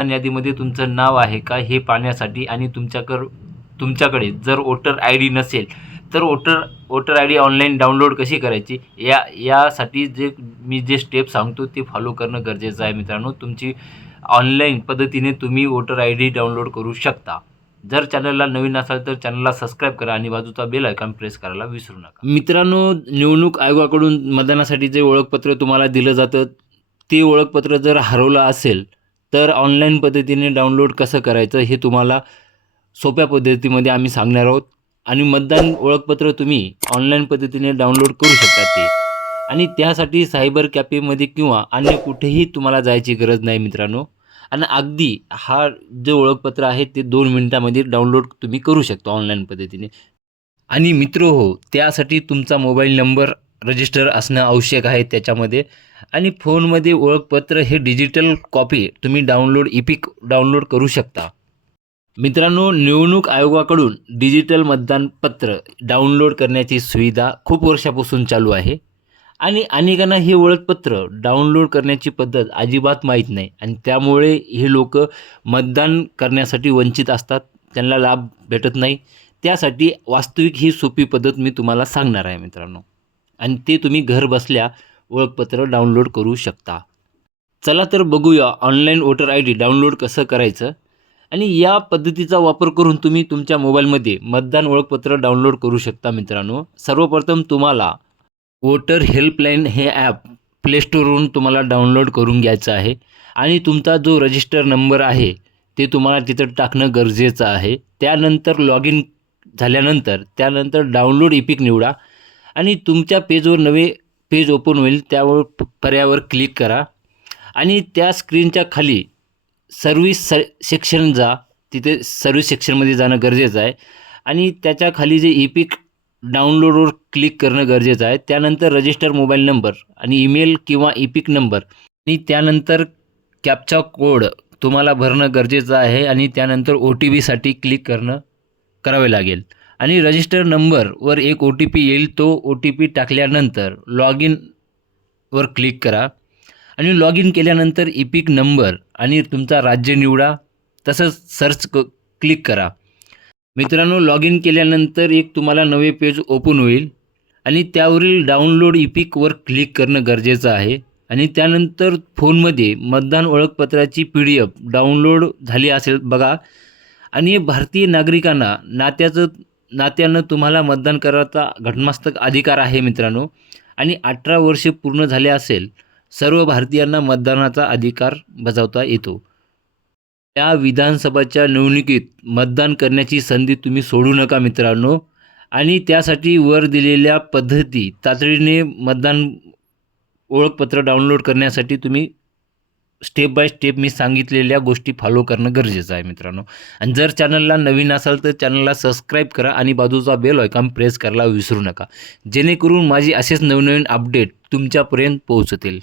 मतदान यादीमध्ये तुमचं नाव आहे का हे पाहण्यासाठी आणि तुमच्याकर तुमच्याकडे जर वोटर आय डी नसेल तर voter voter I D online download कशी करायची? या यासाठी जे मी जे स्टेप सांगतो ते फॉलो करणं गरजेचं आहे मित्रांनो. तुमची ऑनलाईन पद्धतीने तुम्ही वोटर आय डी डाउनलोड करू शकता. जर चॅनलला नवीन असाल तर चॅनलला सबस्क्राईब करा आणि बाजूचा बेल आयकॉन प्रेस करायला विसरू नका. मित्रांनो निवडणूक आयोगाकडून मतदानासाठी जे ओळखपत्र तुम्हाला दिलं जातं ते ओळखपत्र जर हरवलं असेल तर ऑनलाईन पद्धतीने डाउनलोड कसं करायचं हे तुम्हाला सोप्या पद्धतीमध्ये आम्ही सांगणार आहोत. आणि मतदान ओळखपत्र तुम्ही ऑनलाईन पद्धतीने डाउनलोड करू शकता ते. आणि त्यासाठी सायबर कॅफेमध्ये किंवा अन्य कुठेही तुम्हाला जायची गरज नाही मित्रांनो. आणि अगदी हा जे ओळखपत्र आहे ते दोन मिनटामध्ये डाउनलोड तुम्ही करू शकता ऑनलाईन पद्धतीने. आणि मित्र हो त्यासाठी तुमचा मोबाईल नंबर रजिस्टर असणं आवश्यक आहे त्याच्यामध्ये. आणि फोनमध्ये ओळखपत्र हे डिजिटल कॉपी तुम्ही डाउनलोड इपिक डाउनलोड करू शकता. मित्रांनो निवडणूक आयोगाकडून डिजिटल मतदानपत्र डाउनलोड करण्याची सुविधा खूप वर्षापासून चालू आहे. आणि अनेकांना हे ओळखपत्र डाउनलोड करण्याची पद्धत अजिबात माहीत नाही. आणि त्यामुळे हे लोक मतदान करण्यासाठी वंचित असतात. त्यांना लाभ भेटत नाही. त्यासाठी वास्तविक ही सोपी पद्धत मी तुम्हाला सांगणार आहे मित्रांनो. आणि ते तुम्ही घर बसल्या ओळखपत्र डाउनलोड करू शकता. चला तर बघूया online voter I D download कसं करायचं आणि या पद्धतीचा वापर करून तुम्ही तुमच्या मोबाईलमध्ये मतदान ओळखपत्र डाउनलोड करू शकता मित्रांनो. सर्वप्रथम तुम्हाला वोटर हेल्पलाईन हे ॲप प्लेस्टोरवरून तुम्हाला डाउनलोड करून घ्यायचं आहे आणि तुमचा जो रजिस्टर नंबर आहे ते तुम्हाला तिथं टाकणं गरजेचं आहे. त्यानंतर लॉग इन झाल्यानंतर त्यानंतर डाउनलोड इपिक निवडा आणि तुमच्या पेजवर नवे पेज ओपन होईल त्यावर प- पर्यायावर क्लिक करा. आणि त्या स्क्रीनच्या खाली सर्विस स सेक्शन जा. तिथे सर्विस सेक्शनमध्ये जाणं गरजेचं आहे. आणि त्याच्याखाली जे इपिक डाउनलोडवर क्लिक करणं गरजेचं आहे. त्यानंतर रजिस्टर मोबाईल नंबर आणि ईमेल किंवा इपिक नंबर आणि त्यानंतर कॅपचा कोड तुम्हाला भरणं गरजेचं आहे. आणि त्यानंतर ओ टी पीसाठी क्लिक करणं करावे लागेल. आणि रजिस्टर नंबरवर एक ओ टी पी येईल तो ओ टी पी टाकल्यानंतर लॉग इनवर क्लिक करा. आणि लॉग इन केल्यानंतर इपिक नंबर आणि तुमचा राज्य निवडा तसंच सर्च क क्लिक करा. मित्रांनो लॉग इन केल्यानंतर एक तुम्हाला नवे पेज ओपन होईल आणि त्यावरील डाउनलोड इपिकवर क्लिक करणं गरजेचं आहे. आणि त्यानंतर फोनमध्ये मतदान ओळखपत्राची पी डी एफ डाउनलोड झाली असेल बघा. आणि भारतीय नागरिकांना नात्याचं नात्यानं तुम्हाला मतदान करायचा घटनास्थक अधिकार आहे मित्रांनो. आणि अठरा वर्षे पूर्ण झाले असेल सर्व भारतीयांना मतदानाचा अधिकार बजावता येतो. या विधानसभाच्या निवडणुकीत मतदान करण्याची संधी तुम्ही सोडू नका मित्रांनो. आणि त्यासाठी वर दिलेल्या पद्धती तातडीने मतदान ओळखपत्र डाउनलोड करण्यासाठी तुम्ही स्टेप बाय स्टेप मी सांगितलेल्या गोष्टी फॉलो करणं गरजेचं आहे मित्रांनो. आणि जर चॅनलला नवीन असाल तर चॅनलला सबस्क्राईब करा आणि बाजूचा बेल आयकॉन प्रेस करायला विसरू नका. जेणेकरून माझी असेच नवनवीन अपडेट तुमच्यापर्यंत पोहोचतील.